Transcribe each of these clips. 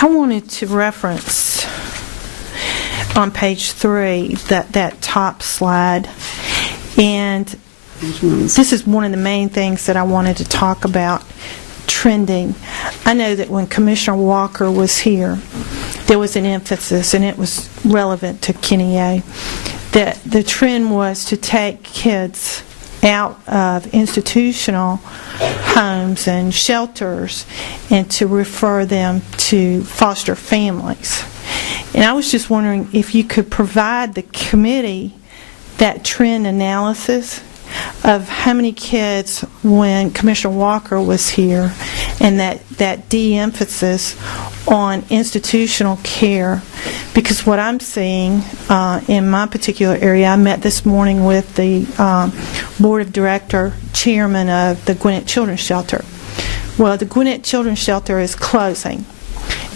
I wanted to reference on page 3 that top slide, and this is one of the main things that I wanted to talk about, trending. I know that when Commissioner Walker was here, there was an emphasis, and it was relevant to Kenny A, that the trend was to take kids out of institutional homes and shelters and to refer them to foster families. And I was just wondering if you could provide the committee that trend analysis of how many kids, when Commissioner Walker was here, and that de-emphasis on institutional care. Because what I'm seeing in my particular area, I met this morning with the Board of Director Chairman of the Gwinnett Children's Shelter. Well, the Gwinnett Children's Shelter is closing.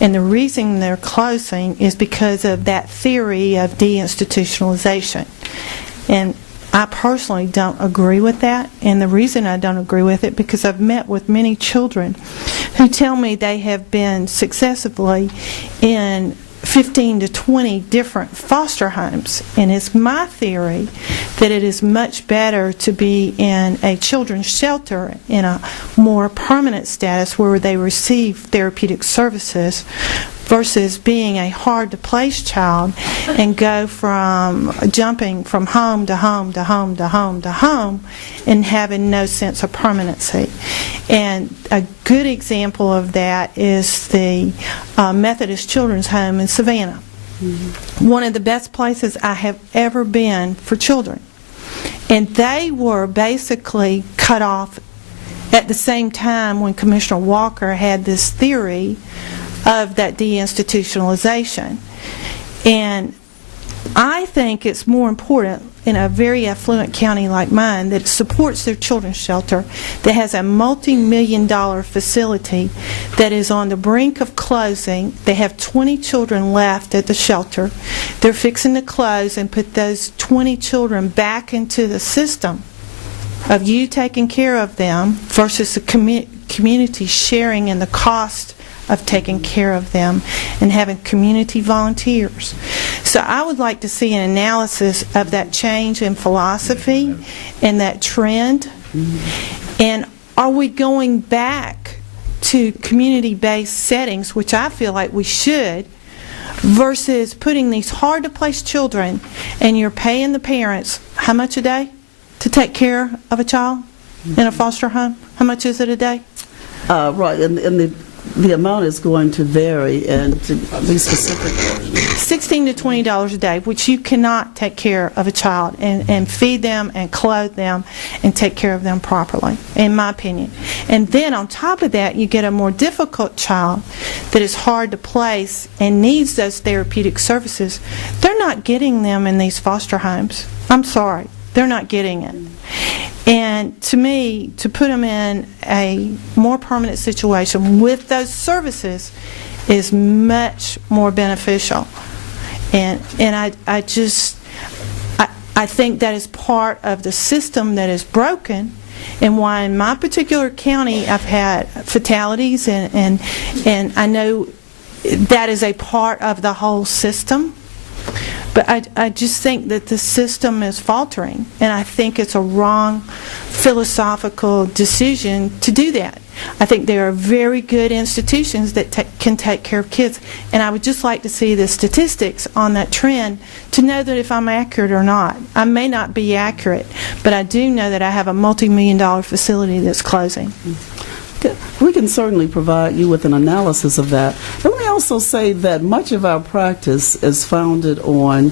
And the reason they're closing is because of that theory of deinstitutionalization. And I personally don't agree with that, and the reason I don't agree with it because I've met with many children who tell me they have been successively in 15 to 20 different foster homes, and it's my theory that it is much better to be in a children's shelter in a more permanent status where they receive therapeutic services versus being a hard-to-place child and go from jumping from home to home to home to home to home and having no sense of permanency. And a good example of that is the Methodist Children's Home in Savannah. Mm-hmm. One of the best places I have ever been for children. And they were basically cut off at the same time when Commissioner Walker had this theory of that deinstitutionalization. And I think it's more important in a very affluent county like mine that supports their children's shelter, that has a multi-million-dollar facility that is on the brink of closing. They have 20 children left at the shelter. They're fixing to close and put those 20 children back into the system of you taking care of them versus the community sharing in the cost of taking care of them and having community volunteers. So I would like to see an analysis of that change in philosophy and that trend. And are we going back to community-based settings, which I feel like we should, versus putting these hard-to-place children and you're paying the parents how much a day to take care of a child in a foster home? How much is it a day? Right, and the amount is going to vary, and to be specific, $16 to $20 a day, which you cannot take care of a child and feed them and clothe them and take care of them properly, in my opinion. And then on top of that, you get a more difficult child that is hard to place and needs those therapeutic services. They're not getting them in these foster homes. I'm sorry. They're not getting it. And to me, to put them in a more permanent situation with those services is much more beneficial. And I think that is part of the system that is broken, and why in my particular county I've had fatalities, and I know that is a part of the whole system. But I just think that the system is faltering, and I think it's a wrong philosophical decision to do that. I think there are very good institutions that can take care of kids, and I would just like to see the statistics on that trend to know that if I'm accurate or not. I may not be accurate, but I do know that I have a multi-million-dollar facility that's closing. We can certainly provide you with an analysis of that. Let me also say that much of our practice is founded on,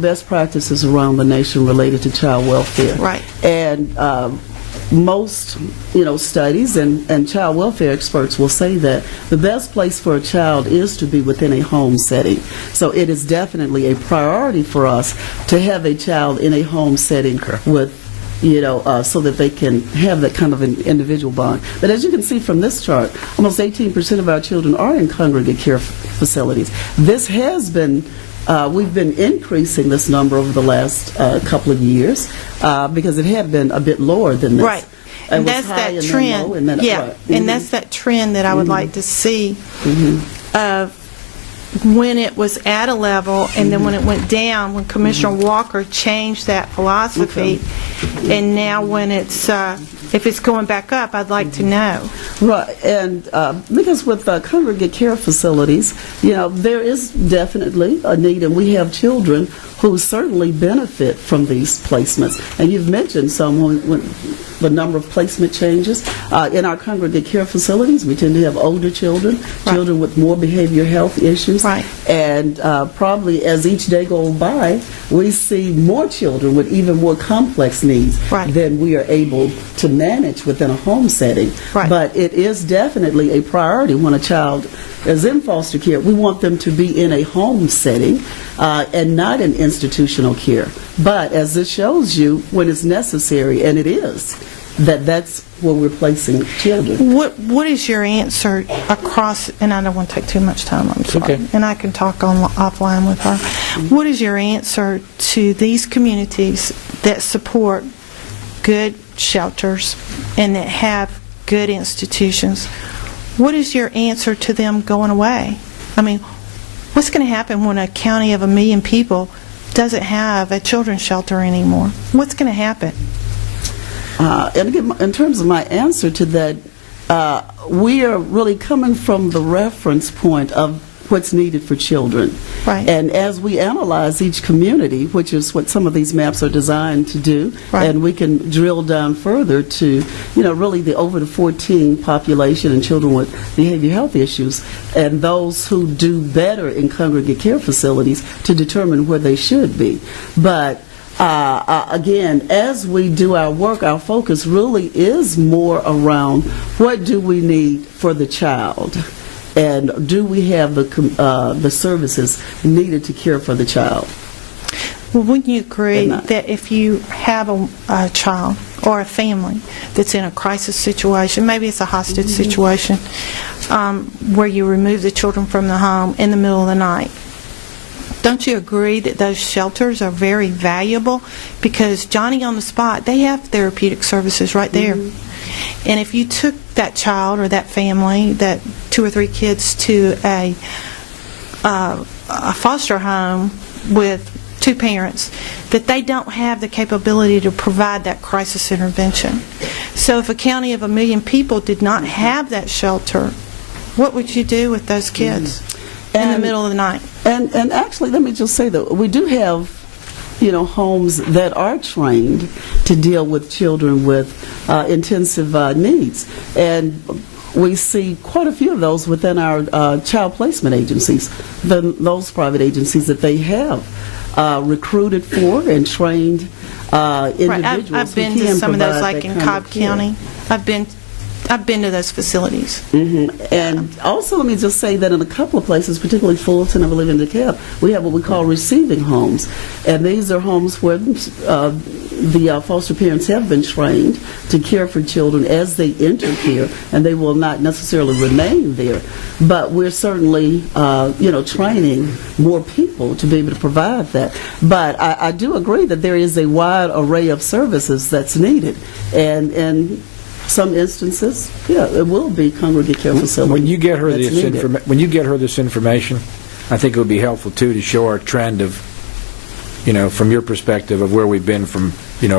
best practices around the nation related to child welfare. Right. And most, studies and child welfare experts will say that the best place for a child is to be within a home setting. So it is definitely a priority for us to have a child in a home setting with so that they can have that kind of an individual bond. But as you can see from this chart, almost 18% of our children are in congregate care facilities. This has been, we've been increasing this number over the last couple of years because it had been a bit lower than this. Right. And that's that trend. And that's that trend that I would like to see of when it was at a level, and then when it went down, when Commissioner Walker changed that philosophy, and now when it's, if it's going back up, I'd like to know. Right, and because with congregate care facilities, there is definitely a need, and we have children who certainly benefit from these placements. And you've mentioned some when the number of placement changes. In our congregate care facilities, we tend to have older children, children with more behavioral health issues. Right. And probably as each day goes by, we see more children with even more complex needs than we are able to manage within a home setting. Right. But it is definitely a priority when a child is in foster care. We want them to be in a home setting and not in institutional care. But as this shows you, when it's necessary, and it is, that's where we're placing children. What is your answer across, and I don't want to take too much time, I'm sorry, Okay. and I can talk offline with her. What is your answer to these communities that support good shelters and that have good institutions? What is your answer to them going away? I mean, what's going to happen when a county of 1 million people doesn't have a children's shelter anymore? What's going to happen? And again, in terms of my answer to that, we are really coming from the reference point of what's needed for children. Right. And as we analyze each community, which is what some of these maps are designed to do, and we can drill down further to, really the over the 14 population and children with behavioral health issues, and those who do better in congregate care facilities to determine where they should be. But again, as we do our work, our focus really is more around what do we need for the child, and do we have the services needed to care for the child. Well, wouldn't you agree that if you have a child or a family that's in a crisis situation, maybe it's a hostage situation, where you remove the children from the home in the middle of the night, don't you agree that those shelters are very valuable? Because Johnny on the spot, they have therapeutic services right there. And if you took that child or that family, that 2 or 3 kids, to a foster home with 2 parents, that they don't have the capability to provide that crisis intervention. So if a county of 1 million people did not have that shelter, what would you do with those kids in the middle of the night? And actually, let me just say that we do have homes that are trained to deal with children with intensive needs. And we see quite a few of those within our child placement agencies, those private agencies that they have recruited for and trained individuals. I've been to some of those, like in Cobb County. I've been to those facilities. And also, let me just say that in a couple of places, particularly Fulton, I believe in DeKalb, we have what we call receiving homes. And these are homes where the foster parents have been trained to care for children as they enter care, and they will not necessarily remain there. But we're certainly, training more people to be able to provide that. But I do agree that there is a wide array of services that's needed. And some instances, it will be congregate care facility. When you get her this information, I think it would be helpful too to show our trend of, from your perspective of where we've been from,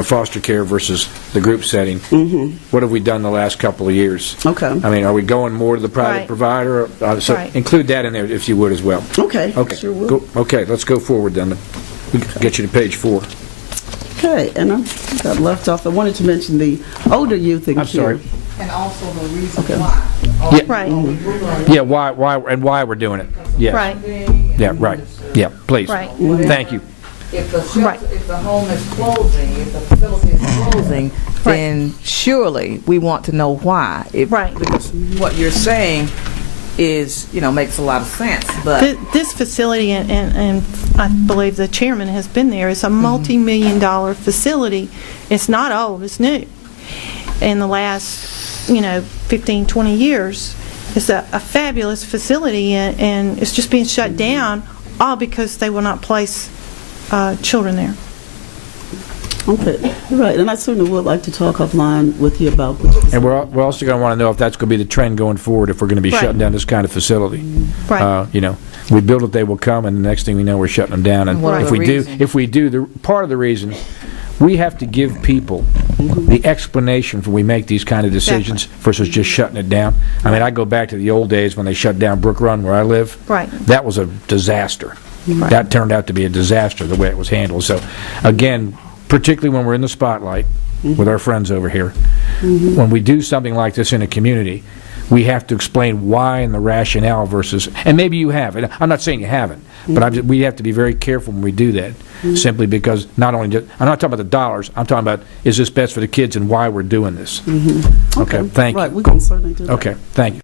foster care versus the group setting. What have we done the last couple of years? Okay. I mean, are we going more to the private provider? So include that in there if you would as well. Okay. Sure will. Okay, let's go forward then. We can get you to page 4. Okay, and I got left off. I wanted to mention the older youth in care. I'm sorry. And also the reason why. Yeah. Right. Yeah, why we're doing it. Yes. Right. Yeah, right. Yeah, please. Right. Thank you. If the shelter, if the home is closing, if the facility is closing, then surely we want to know why. Because what you're saying is, makes a lot of sense. But This facility, and I believe the chairman has been there, is a multi-million-dollar facility. It's not old, it's new. In the last, 15, 20 years, it's a fabulous facility, and it's just being shut down, all because they will not place children there. Okay, right, and I certainly would like to talk offline with you about. And we're also going to want to know if that's going to be the trend going forward, if we're going to be Right. shutting down this kind of facility. Right. We build it, they will come, and the next thing we know, we're shutting them down. And What are if the we reasons? do, part of the reason, we have to give people the explanation when we make these kind of decisions versus just shutting it down. I mean, I go back to the old days when they shut down Brook Run where I live. Right. That was a disaster. Right. That turned out to be a disaster, the way it was handled. So, again, particularly when we're in the spotlight with our friends over here, when we do something like this in a community, we have to explain why and the rationale versus, and maybe you have, and I'm not saying you haven't, but we have to be very careful when we do that, simply because not only, I'm not talking about the dollars, I'm talking about, is this best for the kids and why we're doing this? Okay, thank you. Right, we can certainly do that. Okay, thank you.